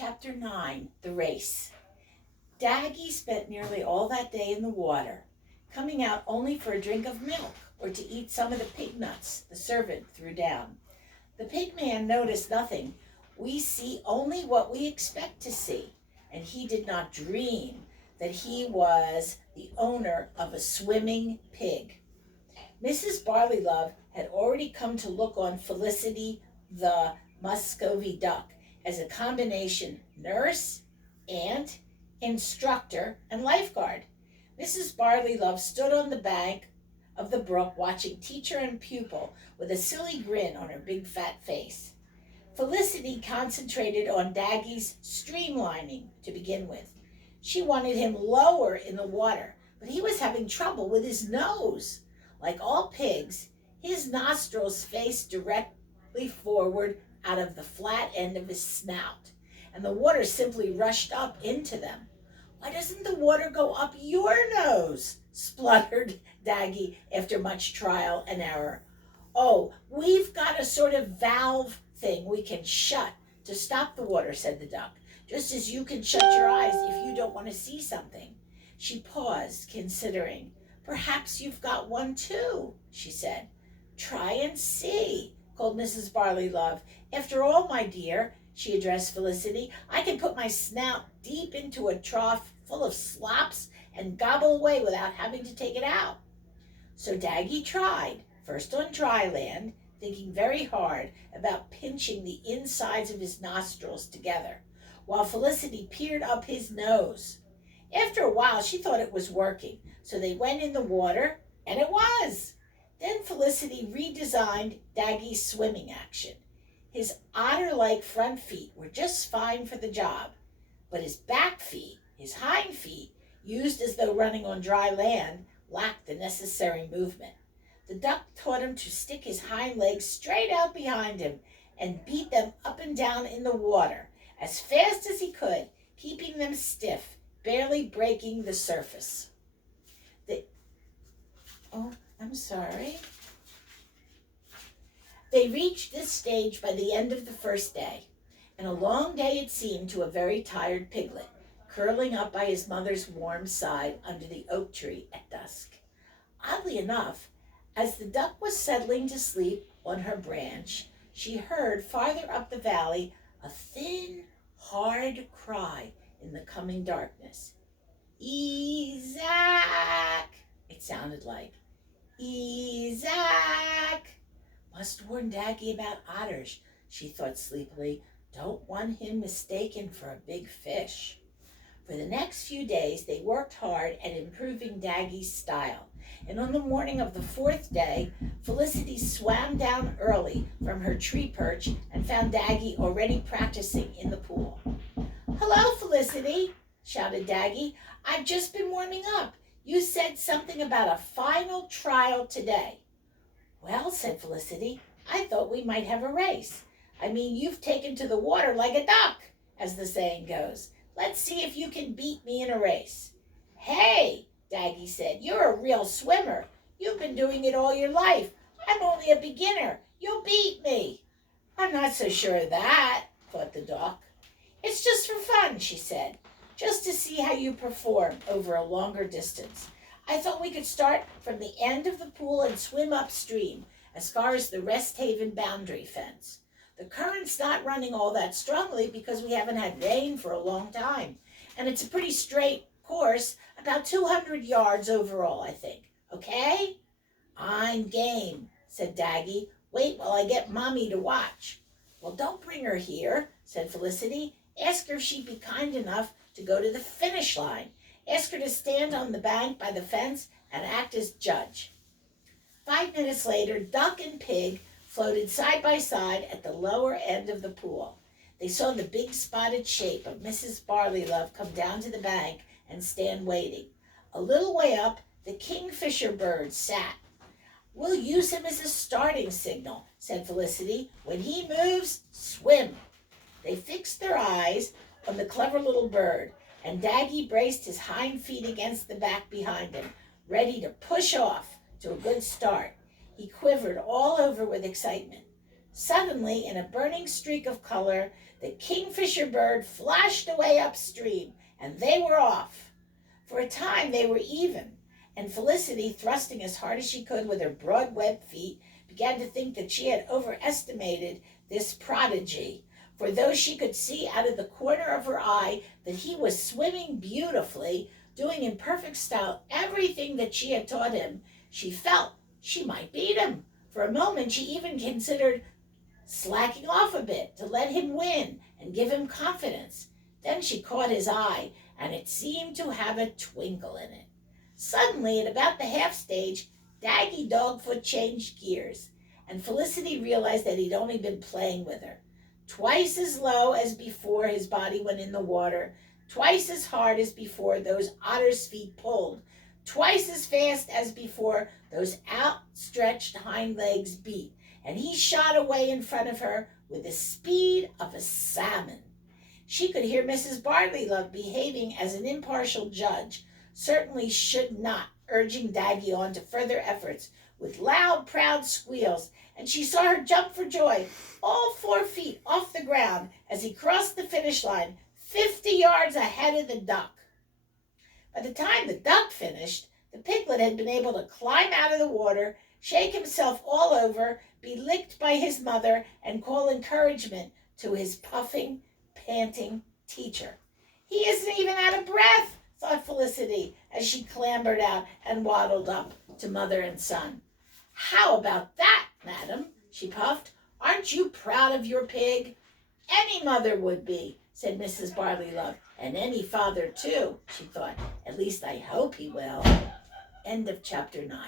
Chapter 9, The Race. Daggy spent nearly all that day in the water, coming out only for a drink of milk or to eat some of the pig nuts the servant threw down. The pig man noticed nothing. We see only what we expect to see, and he did not dream that he was the owner of a swimming pig. Mrs. Barleylove had already come to look on Felicity the Muscovy duck as a combination nurse, aunt, instructor, and lifeguard. Mrs. Barleylove stood on the bank of the brook watching teacher and pupil with a silly grin on her big fat face. Felicity concentrated on Daggy's streamlining to begin with. She wanted him lower in the water, but he was having trouble with his nose. Like all pigs, his nostrils faced directly forward out of the flat end of his snout, and the water simply rushed up into them. "Why doesn't the water go up your nose?" spluttered Daggy after much trial and error. "Oh, we've got a sort of valve thing we can shut to stop the water," said the duck, "just as you can shut your eyes if you don't want to see something." She paused, considering. "Perhaps you've got one too," she said. "Try and see," called Mrs. Barleylove. "After all, my dear," she addressed Felicity, "I can put my snout deep into a trough full of slops and gobble away without having to take it out." So Daggy tried, first on dry land, thinking very hard about pinching the insides of his nostrils together, while Felicity peered up his nose. After a while, she thought it was working, so they went in the water, and it was. Then Felicity redesigned Daggy's swimming action. His otter-like front feet were just fine for the job, but his back feet, his hind feet, used as though running on dry land, lacked the necessary movement. The duck taught him to stick his hind legs straight out behind him and beat them up and down in the water as fast as he could, keeping them stiff, barely breaking the surface. I'm sorry. They reached this stage by the end of the first day, and a long day it seemed to a very tired piglet, curling up by his mother's warm side under the oak tree at dusk. Oddly enough, as the duck was settling to sleep on her branch, she heard farther up the valley a thin, hard cry in the coming darkness. "Ezak," it sounded like. "Ezak." Must warn Daggy about otters, she thought sleepily. Don't want him mistaken for a big fish. For the next few days, they worked hard at improving Daggy's style, and on the morning of the fourth day, Felicity swam down early from her tree perch and found Daggy already practicing in the pool. "Hello, Felicity," shouted Daggy. "I've just been warming up. You said something about a final trial today." "Well," said Felicity, "I thought we might have a race. I mean, you've taken to the water like a duck, as the saying goes. Let's see if you can beat me in a race." "Hey," Daggy said, "you're a real swimmer. You've been doing it all your life. I'm only a beginner. You'll beat me." "I'm not so sure of that," thought the duck. "It's just for fun," she said, "just to see how you perform over a longer distance. I thought we could start from the end of the pool and swim upstream as far as the Rest Haven boundary fence. The current's not running all that strongly because we haven't had rain for a long time, and it's a pretty straight course, about 200 yards overall, I think. Okay?" "I'm game," said Daggy. "Wait while I get Mommy to watch." "Well, don't bring her here," said Felicity. "Ask her if she'd be kind enough to go to the finish line. Ask her to stand on the bank by the fence and act as judge." 5 minutes later, duck and pig floated side by side at the lower end of the pool. They saw the big spotted shape of Mrs. Barleylove come down to the bank and stand waiting. A little way up, the kingfisher bird sat. "We'll use him as a starting signal," said Felicity. "When he moves, swim." They fixed their eyes on the clever little bird, and Daggy braced his hind feet against the back behind him, ready to push off to a good start. He quivered all over with excitement. Suddenly, in a burning streak of color, the kingfisher bird flashed away upstream, and they were off. For a time they were even, and Felicity, thrusting as hard as she could with her broad webbed feet, began to think that she had overestimated this prodigy. For though she could see out of the corner of her eye that he was swimming beautifully, doing in perfect style everything that she had taught him, she felt she might beat him. For a moment she even considered slacking off a bit to let him win and give him confidence. Then she caught his eye, and it seemed to have a twinkle in it. Suddenly, at about the half stage, Daggy Dogfoot changed gears, and Felicity realized that he'd only been playing with her. Twice as low as before his body went in the water, twice as hard as before those otter's feet pulled, twice as fast as before those outstretched hind legs beat, and he shot away in front of her with the speed of a salmon. She could hear Mrs. Barley-Love behaving as an impartial judge, certainly should not, urging Daggy on to further efforts with loud, proud squeals, and she saw her jump for joy, all 4 feet off the ground, as he crossed the finish line, 50 yards ahead of the duck. By the time the duck finished, the piglet had been able to climb out of the water, shake himself all over, be licked by his mother, and call encouragement to his puffing, panting teacher. He isn't even out of breath, thought Felicity, as she clambered out and waddled up to mother and son. How about that, madam? She puffed. Aren't you proud of your pig? Any mother would be, said Mrs. Barley-Love, and any father too, she thought. At least I hope he will. End of chapter 9.